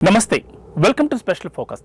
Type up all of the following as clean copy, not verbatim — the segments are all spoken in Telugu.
నమస్తే, welcome to special focus.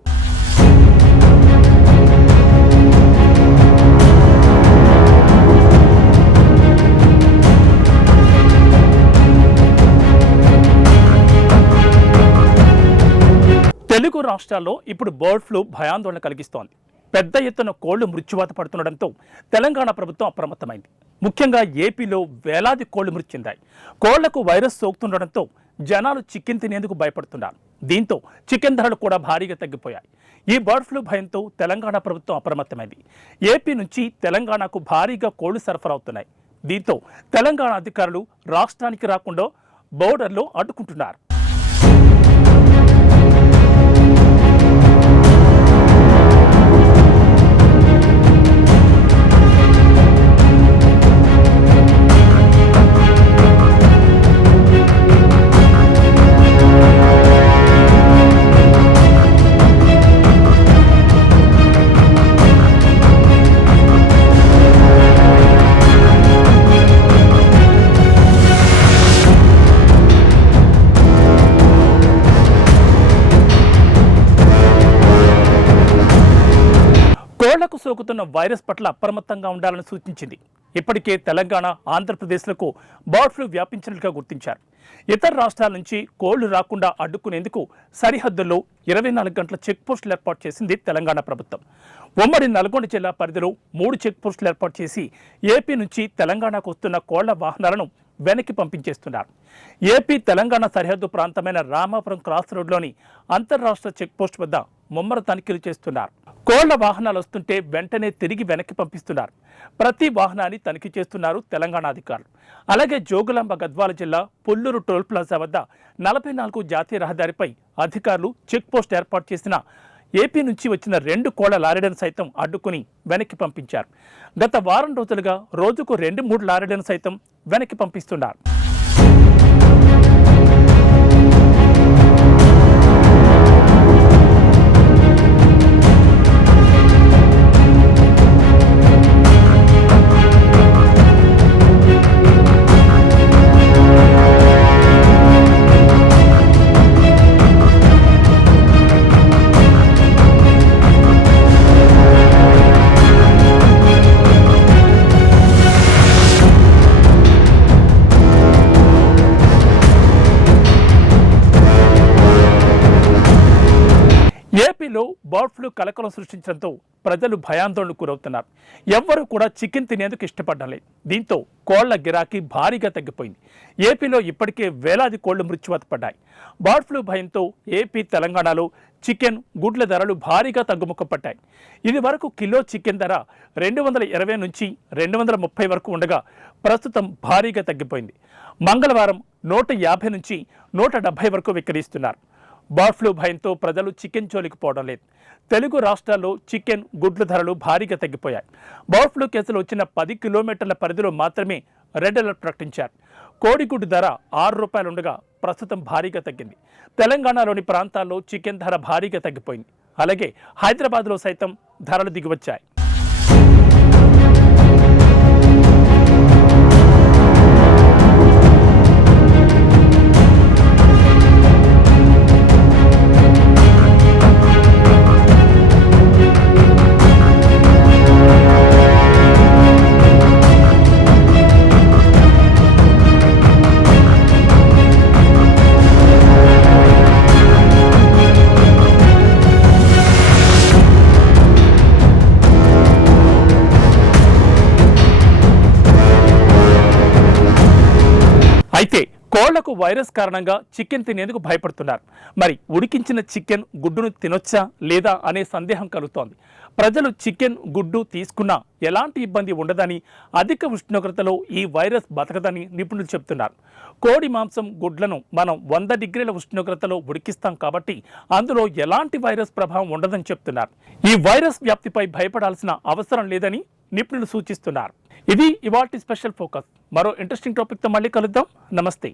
Telugu రాష్ట్రాల్లో ఇప్పుడు బర్డ్ ఫ్లూ భయాందోళన కలిగిస్తోంది. పెద్ద ఎత్తున కోళ్లు మృత్యువాత పడుతుండటంతో తెలంగాణ ప్రభుత్వం అప్రమత్తమైంది. ముఖ్యంగా ఏపీలో వేలాది కోళ్లు మృతి చెందాయి. కోళ్లకు వైరస్ సోకుతుండటంతో జనాలు చికెన్ తినేందుకు భయపడుతున్నారు. దీంతో చికెన్ ధరలు కూడా భారీగా తగ్గిపోయాయి. ఈ బర్డ్ ఫ్లూ భయంతో తెలంగాణ ప్రభుత్వం అప్రమత్తమైంది. ఏపీ నుంచి తెలంగాణకు భారీగా కోళ్లు సరఫరా అవుతున్నాయి. దీంతో తెలంగాణ అధికారులు రాష్ట్రానికి రాకుండా బోర్డర్లో అడ్డుకుంటున్నారు. కోళ్లకు సోకుతున్న వైరస్ పట్ల అప్రమత్తంగా ఉండాలని సూచించింది. ఇప్పటికే తెలంగాణ, ఆంధ్రప్రదేశ్లకు బర్డ్ ఫ్లూ వ్యాపించినట్లుగా గుర్తించారు. ఇతర రాష్ట్రాల నుంచి కోళ్లు రాకుండా అడ్డుకునేందుకు సరిహద్దుల్లో 24 గంటల చెక్ పోస్టులు ఏర్పాటు చేసింది తెలంగాణ ప్రభుత్వం. ఉమ్మడి నల్గొండ జిల్లా పరిధిలో 3 చెక్ పోస్టులు ఏర్పాటు చేసి ఏపీ నుంచి తెలంగాణకు వస్తున్న కోళ్ల వాహనాలను వెనక్కి పంపించేస్తున్నారు. ఏపీ తెలంగాణ సరిహద్దు ప్రాంతమైన రామాపురం క్రాస్ రోడ్లోని అంతర్రాష్ట్ర చెక్ పోస్ట్ వద్ద ముమ్మర తనిఖీలు చేస్తున్నారు. కోళ్ల వాహనాలు వస్తుంటే వెంటనే తిరిగి వెనక్కి పంపిస్తున్నారు. ప్రతి వాహనాన్ని తనిఖీ చేస్తున్నారు తెలంగాణ అధికారులు. అలాగే జోగులాంబ గద్వాల జిల్లా పుల్లూరు టోల్ ప్లాజా వద్ద 44 జాతీయ రహదారిపై అధికారులు చెక్ పోస్ట్ ఏర్పాటు చేసిన ఏపీ నుంచి వచ్చిన 2 కోళ్ల లారీలను సైతం అడ్డుకుని వెనక్కి పంపించారు. గత వారం రోజులుగా రోజుకు 2-3 లారీలను సైతం వెనక్కి పంపిస్తున్నారు. ఏపీలో బర్డ్ ఫ్లూ కలకలం సృష్టించడంతో ప్రజలు భయాందోళనకు గురవుతున్నారు. ఎవ్వరూ కూడా చికెన్ తినేందుకు ఇష్టపడడం లేదు. దీంతో కోళ్ల గిరాకీ భారీగా తగ్గిపోయింది. ఏపీలో ఇప్పటికే వేలాది కోళ్లు మృత్యువాత పడ్డాయి. బర్డ్ ఫ్లూ భయంతో ఏపీ, తెలంగాణలో చికెన్, గుడ్ల ధరలు భారీగా తగ్గుముఖం పట్టాయి. ఇది వరకు కిలో చికెన్ ధర 220 నుంచి 230 వరకు ఉండగా ప్రస్తుతం భారీగా తగ్గిపోయింది. మంగళవారం 150 నుంచి 170 వరకు విక్రయిస్తున్నారు. బర్డ్ ఫ్లూ భయంతో ప్రజలు చికెన్ జోలికి పోవడం లేదు. తెలుగు రాష్ట్రాల్లో చికెన్, గుడ్ల ధరలు భారీగా తగ్గిపోయాయి. బర్డ్ ఫ్లూ కేసులు వచ్చిన 10 కిలోమీటర్ల పరిధిలో మాత్రమే రెడ్ అలర్ట్ ప్రకటించారు. కోడిగుడ్డు ధర 6 రూపాయలు ఉండగా ప్రస్తుతం భారీగా తగ్గింది. తెలంగాణలోని ప్రాంతాల్లో చికెన్ ధర భారీగా తగ్గిపోయింది. అలాగే హైదరాబాద్లో సైతం ధరలు దిగివచ్చాయి. అయితే కోళ్లకు వైరస్ కారణంగా చికెన్ తినేందుకు భయపడుతున్నారు. మరి ఉడికించిన చికెన్, గుడ్డును తినొచ్చా లేదా అనే సందేహం కలుగుతోంది. ప్రజలు చికెన్, గుడ్డు తీసుకున్నా ఎలాంటి ఇబ్బంది ఉండదని, అధిక ఉష్ణోగ్రతలో ఈ వైరస్ బతకదని నిపుణులు చెబుతున్నారు. కోడి మాంసం, గుడ్లను మనం 100 డిగ్రీల ఉష్ణోగ్రతలో ఉడికిస్తాం కాబట్టి అందులో ఎలాంటి వైరస్ ప్రభావం ఉండదని చెప్తున్నారు. ఈ వైరస్ వ్యాప్తిపై భయపడాల్సిన అవసరం లేదని నిపుణులు సూచిస్తున్నారు. ఇది ఇవాల్టి స్పెషల్ ఫోకస్. మరో ఇంట్రెస్టింగ్ టాపిక్తో మళ్ళీ కలుద్దాం. నమస్తే.